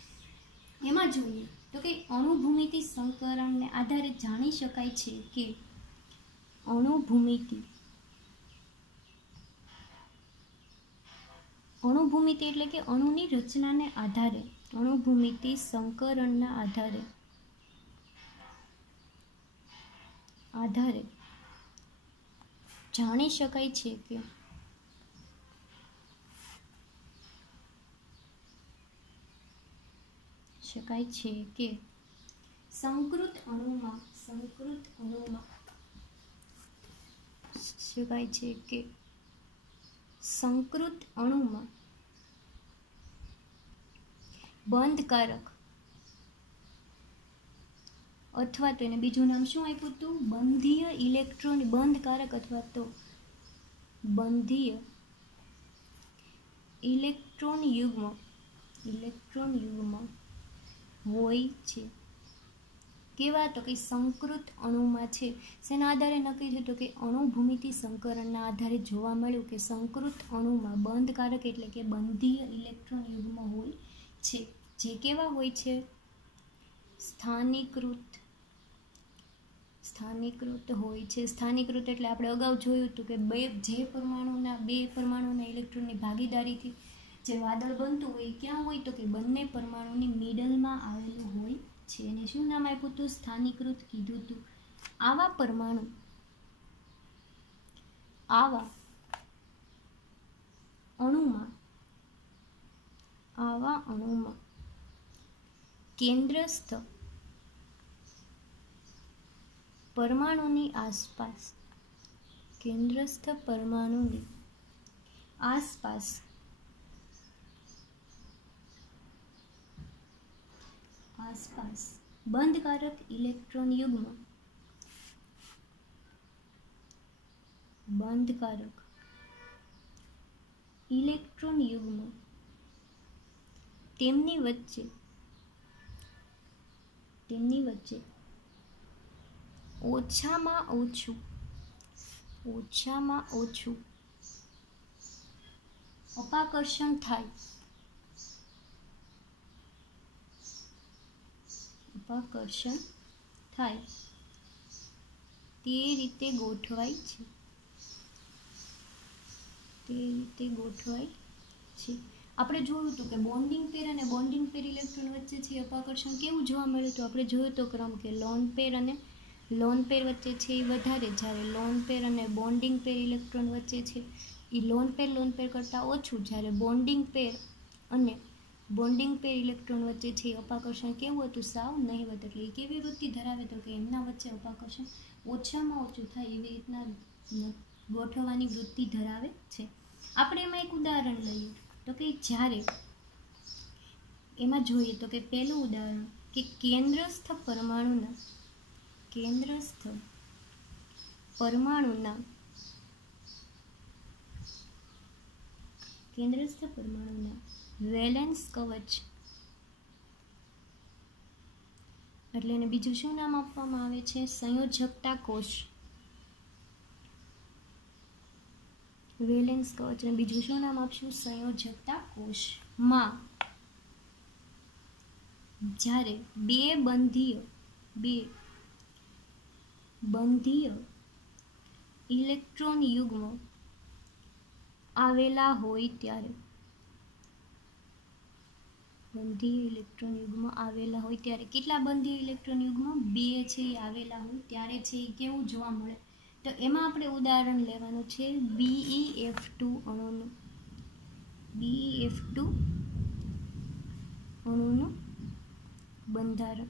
એમાં જોઈએ તો કે અણુભૂમિતિ સંકરણને આધારે જાણી શકાય છે કે અણુભૂમિતિ એટલે કે અણુની રચનાને આધારે, અણુભૂમિતિ સંકરણના આધારે જાણી શકાય છે કે સંકૃત અણુમાં બંધકારક અથવા તો એને બીજું નામ શું આપ્યું હતું? બંધીય ઇલેક્ટ્રોન, બંધકારક અથવા તો બંધીય ઇલેક્ટ્રોન યુગ્મ હોય છે. કેવા? તો કે સંકૃત અણુમાં છે. શેના આધારે નક્કી થયું? તો કે અણુભૂમિતિ સંકરણના આધારે જોવા મળ્યું કે સંકૃત અણુમાં બંધકારક એટલે કે બંધીય ઇલેક્ટ્રોન યુગ્મ હોય છે જે કેવા હોય છે? સ્થાનીકૃત હોય છે. સ્થાનીકૃત એટલે આપણે અગાઉ જોયું હતું કે બે પરમાણુના ઇલેક્ટ્રોનની ભાગીદારીથી જે વાદળ બનતું હોય ક્યાં હોય? તો કે બંને પરમાણુની મિડલમાં આવેલું હોય છે. એને શું નામ આપ્યું હતું? સ્થાનીકૃત કીધું હતું. આવા અણુમાં કેન્દ્રસ્થ પરમાણુની આસપાસ બંધકારક ઇલેક્ટ્રોન યુગ્મ તેમની વચ્ચે ઓછામાં ઓછું અપાકર્ષણ થાય તે રીતે ગોઠવાય છે. આપણે જોયું હતું કે બોન્ડિંગ પેર અને બોન્ડિંગ પેર ઇલેક્ટ્રોન વચ્ચે છે અપાકર્ષણ કેવું જોવા મળ્યું હતું? આપણે જોયું તો ક્રમ કે લોન પેર વચ્ચે છે એ વધારે, જ્યારે લોન પેર અને બોન્ડિંગ પેર ઇલેક્ટ્રોન વચ્ચે છે એ લોન પેર કરતાં ઓછું, જ્યારે બોન્ડિંગ પેર અને બોન્ડિંગ પેર ઇલેક્ટ્રોન વચ્ચે છે અપાકર્ષણ કેવું હતું? સાવ નહિવત. એટલે એ કેવી વૃત્તિ ધરાવે? તો કે એમના વચ્ચે અપાકર્ષણ ઓછામાં ઓછું થાય એવી રીતના ગોઠવવાની વૃત્તિ ધરાવે છે. આપણે એમાં એક ઉદાહરણ લઈએ તો કે જ્યારે એમાં જોઈએ તો કે પહેલું ઉદાહરણ કે કેન્દ્રસ્થ પરમાણુના વેલેન્સ કવચ, એટલે એને બીજું શું નામ આપવામાં આવે છે? સંયોજકતા કોષ. વેલેન્સ કવચ અને બીજું શું નામ આપશું? સંયોજકતા કોષમાં જ્યારે બે બંધીય ઇલેક્ટ્રોન યુગ્મ આવેલા હોય ત્યારે કેટલા બંધીય ઇલેક્ટ્રોન યુગ્મ? 2 છે એ આવેલા હોય ત્યારે છે એ કેવું જોવા મળે? તો એમાં આપણે ઉદાહરણ લેવાનું છે BeF2 અણુનું બંધારણ.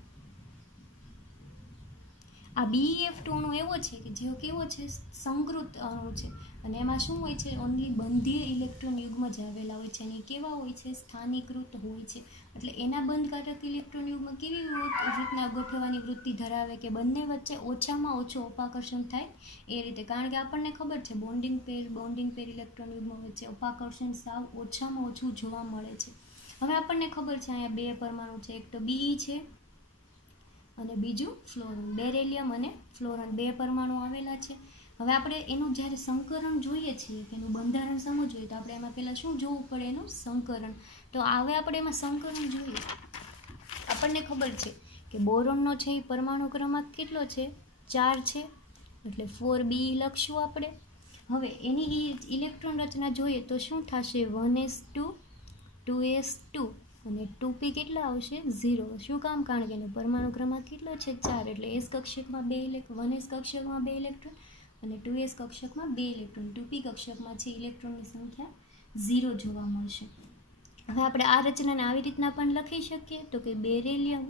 આ BeF2 અણુ એવો છે કે જેવો કેવો છે? સંકૃત અણુ છે અને એમાં શું હોય છે? ઓનલી બંધીય ઇલેક્ટ્રોન યુગ્મ જ આવેલા હોય છે અને કેવા હોય છે? સ્થાનીકૃત હોય છે. એટલે એના બંધકારક ઇલેક્ટ્રોન યુગ્મ કેવી રીતના ગોઠવવાની વૃત્તિ ધરાવે કે બંને વચ્ચે ઓછામાં ઓછું અપાકર્ષણ થાય એ રીતે. કારણ કે આપણને ખબર છે બોન્ડિંગ પેર ઇલેક્ટ્રોન યુગ્મ વચ્ચે અપાકર્ષણ સાવ ઓછામાં ઓછું જોવા મળે છે. હવે આપણને ખબર છે અહીંયા બે પરમાણુ છે, એક તો Be છે અને બીજું ફ્લોરન. બેરેલિયમ અને ફ્લોરન બે પરમાણુ આવેલા છે. હવે આપણે એનું જ્યારે સંકરણ જોઈએ છીએ કે એનું બંધારણ સમજવું જોઈએ તો આપણે એમાં પહેલાં શું જોવું પડે? એનું સંકરણ. તો હવે આપણે એમાં સંકરણ જોઈએ. આપણને ખબર છે કે બોરોનનો છે એ પરમાણુ ક્રમાંક કેટલો છે? 4 છે, એટલે 4B લખશું આપણે. હવે એની ઇલેક્ટ્રોન રચના જોઈએ તો શું થશે? 1s2 2s2 અને 2p કેટલા આવશે? 0. શું કામ? કારણ કે એનો પરમાણુ ક્રમાંક કેટલો છે? 4. એટલે s કક્ષકમાં 1s કક્ષકમાં 2 ઇલેક્ટ્રોન અને 2s કક્ષકમાં 2 ઇલેક્ટ્રોન. 2p કક્ષકમાં છે ઇલેક્ટ્રોનની સંખ્યા 0 જોવા મળશે. હવે આપણે આ રચનાને આવી રીતના પણ લખી શકીએ તો કે બેરેલિયમ,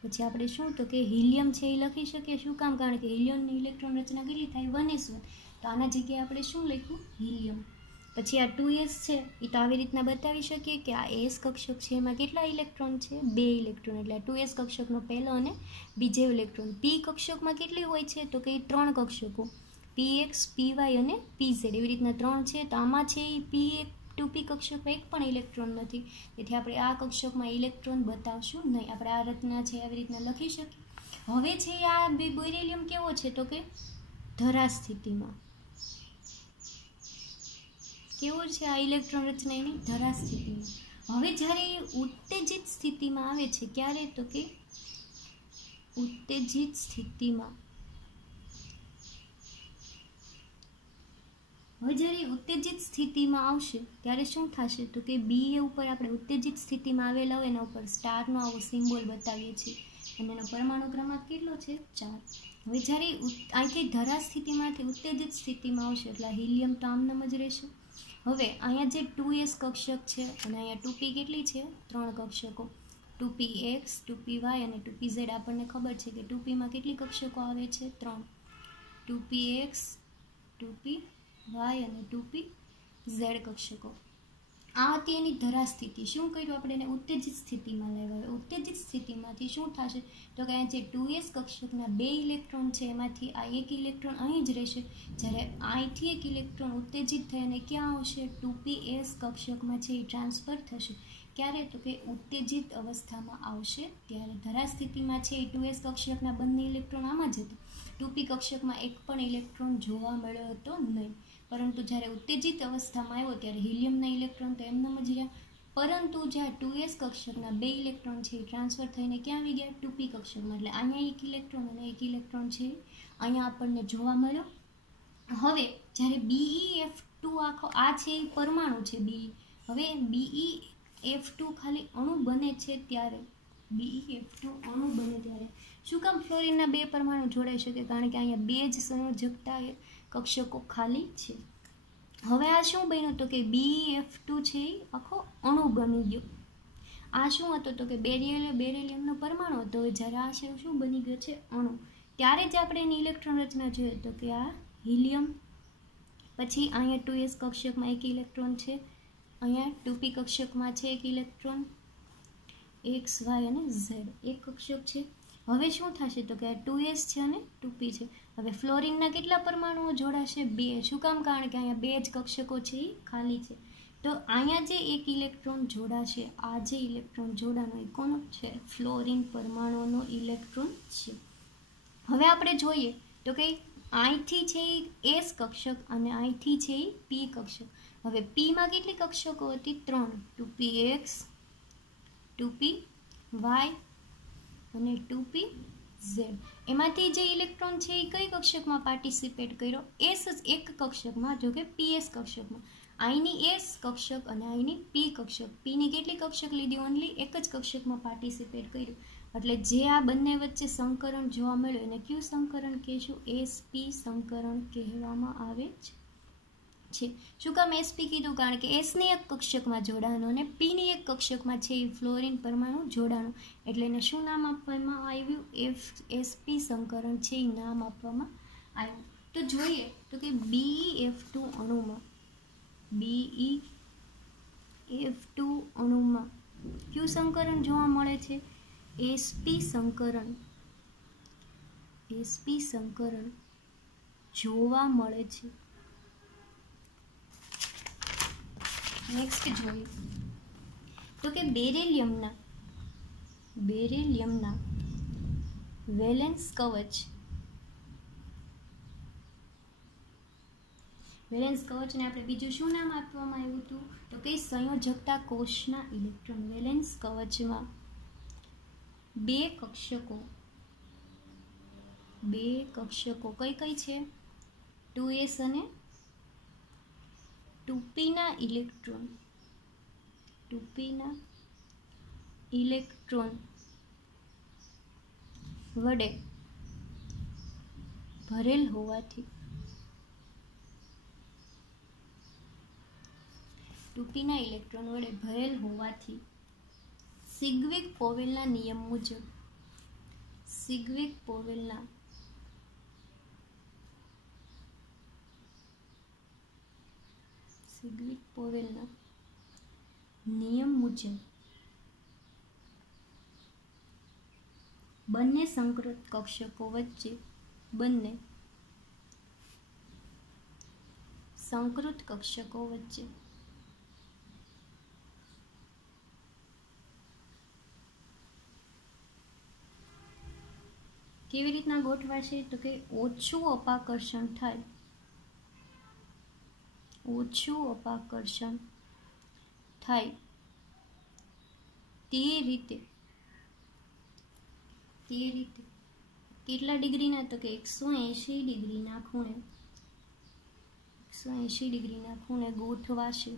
પછી આપણે શું તો કે હિલિયમ છે એ લખી શકીએ. શું કામ? કારણ કે હિલિયમની ઇલેક્ટ્રોન રચના કેટલી થાય? 1s1. તો આના જગ્યાએ આપણે શું લખ્યું? હિલિયમ. પછી આ 2s છે એ તો આવી રીતના બતાવી શકીએ કે આ s કક્ષક છે એમાં કેટલા ઇલેક્ટ્રોન છે? 2 ઇલેક્ટ્રોન. એટલે 2s કક્ષકનો પહેલો અને બીજો ઇલેક્ટ્રોન. p કક્ષકમાં કેટલી હોય છે? તો કે 3 કક્ષકો, px py અને pz એવી રીતના 3 છે. તો આમાં છે એ 2p કક્ષકમાં એક પણ ઇલેક્ટ્રોન નથી, તેથી આપણે આ કક્ષકમાં ઇલેક્ટ્રોન બતાવશું નહીં. આપણે આ રચના છે આવી રીતના લખી શકીએ. હવે છે આ બેરિલિયમ કેવો છે? તો કે ધરા સ્થિતિમાં. કેવો છે આ ઇલેક્ટ્રોન રચના? એની ધરા સ્થિતિમાં. હવે જ્યારે ઉત્તેજિત સ્થિતિમાં આવે છે, ક્યારે? તો કે ઉત્તેજિત સ્થિતિમાં. હવે જ્યારે ઉત્તેજિત સ્થિતિમાં આવશે ત્યારે શું થશે? તો કે BA ઉપર આપણે ઉત્તેજિત સ્થિતિમાં આવેલા હોય એના ઉપર સ્ટારનો આવો સિમ્બોલ બતાવીએ છીએ અને એનો પરમાણુ ક્રમાંક કેટલો છે? 4. હવે જ્યારે અહીંથી ધરા સ્થિતિમાંથી ઉત્તેજિત સ્થિતિમાં આવશે એટલે હિલિયમ તો આમનામ જ રહેશે. હવે અહીંયા જે 2s કક્ષક છે અને અહીંયા 2p કેટલી છે? 3 કક્ષકો. 2px 2py અને 2pz. આપણને ખબર છે કે 2pમાં કેટલી કક્ષકો આવે છે? 3. 2px 2py અને 2pz કક્ષકો. આ હતી એની ધરા સ્થિતિ. શું કર્યું આપણે? એને ઉત્તેજિત સ્થિતિમાં લેવા. ઉત્તેજિત સ્થિતિમાંથી શું થશે? તો કે અહીંયા જે 2s કક્ષકના 2 ઇલેક્ટ્રોન છે એમાંથી આ એક ઇલેક્ટ્રોન અહીં જ રહેશે. જ્યારે અહીંથી એક ઇલેક્ટ્રોન ઉત્તેજિત થઈને ક્યાં આવશે? 2ps કક્ષકમાં છે એ ટ્રાન્સફર થશે. ક્યારે? તો કે ઉત્તેજિત અવસ્થામાં આવશે ત્યારે. ધરા સ્થિતિમાં છે એ 2s કક્ષકના બંને ઇલેક્ટ્રોન આમાં જ હતા. 2p કક્ષકમાં એક પણ ઇલેક્ટ્રોન જોવા મળ્યો હતો નહીં. પરંતુ જ્યારે ઉત્તેજિત અવસ્થામાં આવ્યો ત્યારે હિલિયમના ઇલેક્ટ્રોન તો એમનામ જ રહ્યા. પરંતુ જ્યાં 2s કક્ષકના 2 ઇલેક્ટ્રોન છે એ ટ્રાન્સફર થઈને ક્યાં આવી ગયા? 2p કક્ષકમાં. એટલે અહીંયા એક ઇલેક્ટ્રોન અને એક ઇલેક્ટ્રોન છે અહીંયા આપણને જોવા મળ્યો. હવે જ્યારે BeF2 આખો આ છે એ પરમાણુ છે BE. હવે BeF2 ખાલી અણુ બને છે ત્યારે, BeF2 અણુ બને ત્યારે શું કામ ફ્લોરિનના 2 પરમાણુ જોડાઈ શકે? કારણ કે અહીંયા 2 જ સંયોજકતા કક્ષકો ખાલી છે. હવે આ શું બન્યું? તો કે BeF2 છે એ આખો અણુ બની ગયો. આ શું હતો? તો કે બેરિલિયમનો પરમાણુ હતો. હવે જ્યારે આ છે શું બની ગયો છે? અણુ. ત્યારે જ આપણે એની ઇલેક્ટ્રોન રચના જોઈએ તો કે આ હિલિયમ, પછી અહીંયા 2s કક્ષકમાં એક ઇલેક્ટ્રોન છે, અહીંયા 2p કક્ષકમાં છે એક ઇલેક્ટ્રોન, x y અને z એક કક્ષક છે. હવે શું થશે? તો કે 2s છે અને 2p છે. હવે ફ્લોરિનના કેટલા પરમાણુઓ જોડાશે? 2. શું કામ? કારણ કે અહીંયા 2 જ કક્ષકો છે એ ખાલી છે. તો અહીંયા જે એક ઇલેક્ટ્રોન જોડાશે, આ જે ઇલેક્ટ્રોન જોડાનો એ કોનો છે? ફ્લોરિન પરમાણુનો ઇલેક્ટ્રોન છે. હવે આપણે જોઈએ તો કે અહીંથી છે એ s કક્ષક અને અહીંથી છે એ p કક્ષક. હવે pમાં કેટલી કક્ષકો હતી? 3. 2px 2py અને 2pz. એમાંથી જે ઇલેક્ટ્રોન છે એ કઈ કક્ષકમાં પાર્ટિસિપેટ કર્યો? s જ એક કક્ષકમાં, જો કે ps કક્ષકમાં. અહીંની s કક્ષક અને અહીંની p કક્ષક. pની કેટલી કક્ષક લીધી? ઓનલી એક જ કક્ષકમાં પાર્ટિસિપેટ કર્યું. એટલે જે આ બંને વચ્ચે સંકરણ જોવા મળ્યું એને કયું સંકરણ કહેશું? sp સંકરણ કહેવામાં આવે છે. શું કામ sp કીધું? કારણ કે sની એક કક્ષકમાં જોડાણું અને pની એક કક્ષકમાં છે એ ફ્લોરિન પરમાણુ જોડાણું. એટલે એને શું નામ આપવામાં આવ્યું? sp સંકરણ છે એ નામ આપવામાં આવ્યું. તો જોઈએ તો કે BeF2 અણુમાં BeF2 અણુમાં કયું સંકરણ જોવા મળે છે? sp સંકરણ. sp સંકરણ જોવા મળે છે. નેક્સ્ટ જોઈએ તો કે બેરિલિયમના વેલેન્સ કવચ. વેલેન્સ કવચને આપણે બીજું શું નામ આપવામાં આવ્યું હતું? તો કે સંયોજકતા કોષના ઇલેક્ટ્રોન. વેલેન્સ કવચમાં 2 કક્ષકો કઈ કઈ છે? 2s અને 2pના ઇલેક્ટ્રોન વડે ભરેલ હોવાથી 2pના ઇલેક્ટ્રોન વડે ભરેલ હોવાથી સિગ્વિક-પોવેલના નિયમ મુજબ સિગ્વિક-પોવેલના નિયમ મુજબ બંને સંકૃત કક્ષકો વચ્ચે કેવી રીતના ગોઠવાશે? તો કે ઓછું અપાકર્ષણ થાય તે રીતે કેટલા ડિગ્રીના? તો કે 180 ડિગ્રીના ખૂણે 180 ડિગ્રીના ખૂણે ગોઠવાશે.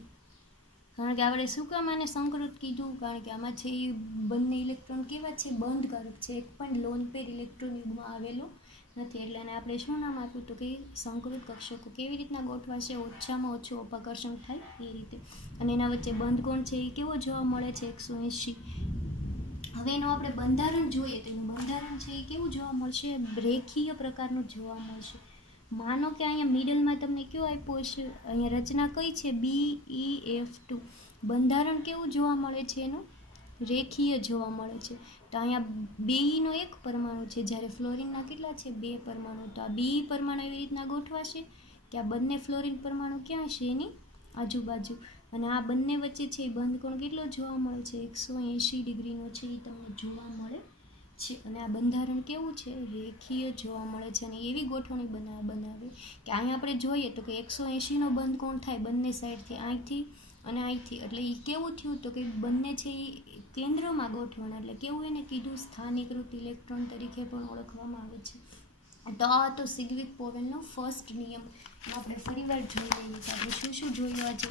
કારણ કે આપણે શું કામ આને સંકૃત કીધું? કારણ કે આમાં છે એ બંને ઇલેક્ટ્રોન કેવા છે? બંધકારક છે. એક પણ લોન પેર ઇલેક્ટ્રોન યુગમાં આવેલો નથી. એટલે એને આપણે શું નામ આપ્યું? તો કે સંકૃત કક્ષકો. કેવી રીતના ગોઠવાશે? ઓછામાં ઓછું અપાકર્ષણ થાય એ રીતે. અને એના વચ્ચે બંધ કોણ છે એ કેવો જોવા મળે છે? 180. હવે એનું આપણે બંધારણ જોઈએ તો એનું બંધારણ છે એ કેવું જોવા મળશે? રેખીય પ્રકારનું જોવા મળશે. માનો કે અહીંયા મિડલમાં તમને કયો આપ્યો છે? અહીંયા રચના કઈ છે? BeF2. બંધારણ કેવું જોવા મળે છે? એનું રેખીય જોવા મળે છે. તો અહીંયા બેનો એક પરમાણુ છે, જ્યારે ફ્લોરિનના કેટલા છે? 2 પરમાણુ. તો આ બી પરમાણુ એવી રીતના ગોઠવાશે કે આ બંને ફ્લોરિન પરમાણુ ક્યાં છે? એની આજુબાજુ. અને આ બંને વચ્ચે છે એ બંધ કોણ કેટલો જોવા મળે છે? 180 ડિગ્રીનો છે એ તમને જોવા મળે છે. અને આ બંધારણ કેવું છે? રેખીય જોવા મળે છે. અને એવી ગોઠવણી બનાવે કે અહીંયા આપણે જોઈએ તો કે 180નો બંધ કોણ થાય? બંને સાઈડથી, અહીંથી અને અહીંથી. એટલે એ કેવું થયું? તો કે બંને છે એ કેન્દ્રમાં ગોઠવાના. એટલે કેવું એને કીધું? સ્થાનીકૃત ઇલેક્ટ્રોન તરીકે પણ ઓળખવામાં આવે છે. તો આ તો સિગ્વિક પોવેલનો ફર્સ્ટ નિયમ. આપણે ફરીવાર જોઈ લઈએ કે આપણે શું શું જોયું આજે.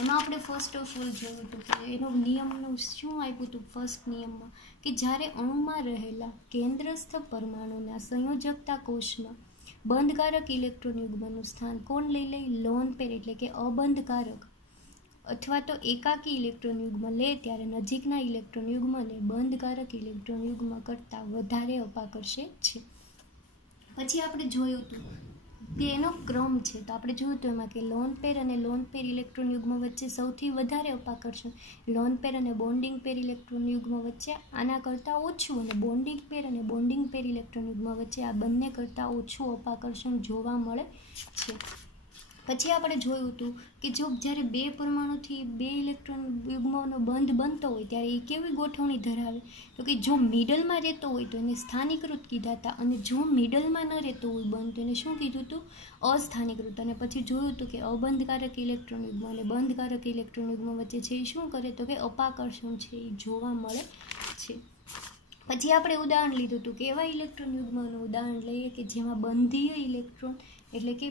એમાં આપણે ફર્સ્ટ ઓફ ઓલ જોયું હતું કે એનો નિયમનું શું આપ્યું હતું? ફર્સ્ટ નિયમમાં કે જ્યારે અણુમાં રહેલા કેન્દ્રસ્થ પરમાણુના સંયોજકતા કોષમાં બંધકારક ઇલેક્ટ્રોન યુગ્મનું સ્થાન કોણ લઈ લે? લોન પેર એટલે કે અબંધકારક અથવા તો એકાકી ઇલેક્ટ્રોન યુગ્મ લે ત્યારે નજીકના ઇલેક્ટ્રોન યુગ્મને બંધકારક ઇલેક્ટ્રોન યુગ્મ કરતાં વધારે અપાકર્ષે છે. પછી આપણે જોયું હતું કે એનો ક્રમ છે. તો આપણે જોયું હતું એમાં કે લોન પેર અને લોન પેર ઇલેક્ટ્રોન યુગ્મ વચ્ચે સૌથી વધારે અપાકર્ષણ, લોન પેર અને બોન્ડિંગ પેર ઇલેક્ટ્રોન યુગ્મ વચ્ચે આના કરતાં ઓછું, અને બોન્ડિંગ પેર અને બોન્ડિંગ પેર ઇલેક્ટ્રોન યુગ્મ વચ્ચે આ બંને કરતાં ઓછું અપાકર્ષણ જોવા મળે છે. પછી આપણે જોયું હતું કે જો જ્યારે 2 પરમાણુથી 2 ઇલેક્ટ્રોન યુગ્મનો બંધ બનતો હોય ત્યારે એ કેવી ગોઠવણી ધરાવે? તો કે જો મિડલમાં રહેતો હોય તો એને સ્થાનીકૃત કીધા હતા, અને જો મિડલમાં ન રહેતો હોય બંધ તો એને શું કીધું હતું? અસ્થાનીકૃત. અને પછી જોયું હતું કે અબંધકારક ઇલેક્ટ્રોન યુગ્મ અને બંધકારક ઇલેક્ટ્રોન યુગ્મ વચ્ચે છે એ શું કરે? તો કે અપાકર્ષણ છે એ જોવા મળે છે. પછી આપણે ઉદાહરણ લીધું હતું કે એવા ઇલેક્ટ્રોન યુગ્મનું ઉદાહરણ લઈએ કે જેમાં બંધીય ઇલેક્ટ્રોન એટલે કે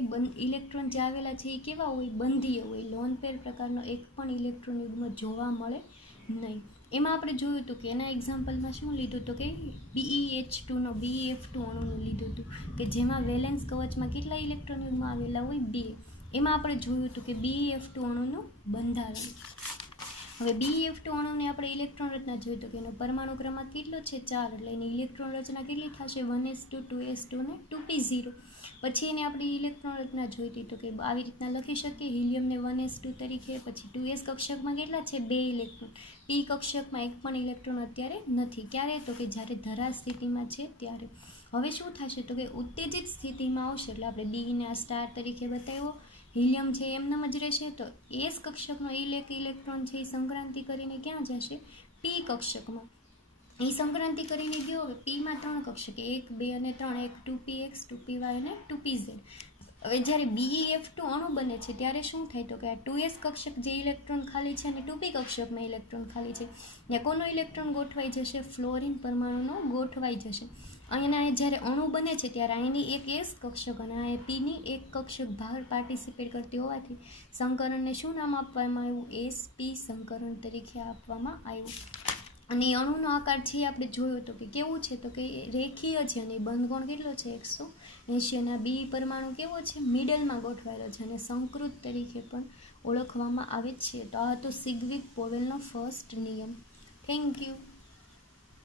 ઇલેક્ટ્રોન જે આવેલા છે એ કેવા હોય? બંધીય હોય. લોન પેર પ્રકારનો એક પણ ઇલેક્ટ્રોન યુગ્મ જોવા મળે નહીં. એમાં આપણે જોયું હતું કે એના એક્ઝામ્પલમાં શું લીધું હતું કે BeH2નો BeF2 અણુનું લીધું હતું કે જેમાં વેલેન્સ કવચમાં કેટલા ઇલેક્ટ્રોન યુગ્મ આવેલા હોય? 2. એમાં આપણે જોયું હતું કે BeF2 અણુનું બંધારણ. હવે BeF2 અણુને આપણે ઇલેક્ટ્રોન રચના જોયું તો કે એનો પરમાણુ ક્રમાંક કેટલો છે? 4. એટલે એની ઇલેક્ટ્રોન રચના કેટલી થશે? 1s2 2s2 ને 2p0. પછી એને આપણે ઇલેક્ટ્રોન રચના જોઈ હતી તો કે આવી રીતના લખી શકીએ હિલિયમને 1s2 તરીકે. પછી 2s કક્ષકમાં કેટલા છે? 2 ઇલેક્ટ્રોન. p કક્ષકમાં એક પણ ઇલેક્ટ્રોન અત્યારે નથી. ક્યારે? તો કે જ્યારે ધરા સ્થિતિમાં છે ત્યારે. હવે શું થશે? તો કે ઉત્તેજિત સ્થિતિમાં આવશે એટલે આપણે બીને આ સ્ટાર તરીકે બતાવ્યો. હિલિયમ છે એમનેમ જ રહેશે. તો એસ કક્ષકનો ઇલેક્ટ્રોન છે એ સંક્રાંતિ કરીને ક્યાં જશે? પી કક્ષકમાં. એ સંક્રાંતિ કરીને ગયો. હવે પીમાં 3 કક્ષક, 1 2 અને 3, એક 2px 2py અને 2pz. હવે જ્યારે BeF2 અણુ બને છે ત્યારે શું થાય? તો કે આ 2s કક્ષક જે ઇલેક્ટ્રોન ખાલી છે અને 2p કક્ષકમાં ઇલેક્ટ્રોન ખાલી છે, ત્યાં કોનો ઇલેક્ટ્રોન ગોઠવાઈ જશે? ફ્લોરિન પરમાણુનો ગોઠવાઈ જશે. અહીંયા જ્યારે અણુ બને છે ત્યારે અહીંની એક એસ કક્ષક અને આ પીની એક કક્ષક બહાર પાર્ટિસિપેટ કરતી હોવાથી સંકરણને શું નામ આપવામાં આવ્યું? SP સંકરણ તરીકે આપવામાં આવ્યું. અને એ અણુનો આકાર છે આપણે જોયો તો કે કેવું છે? તો કે રેખીય છે અને બંધકોણ કેટલો છે? 180. અને આ બી પરમાણુ કેવો છે? મિડલમાં ગોઠવાયેલો છે અને સંકૃત તરીકે પણ ઓળખવામાં આવે છે. તો આ હતો સિગ્વિક પોવેલનો ફર્સ્ટ નિયમ. Thank you.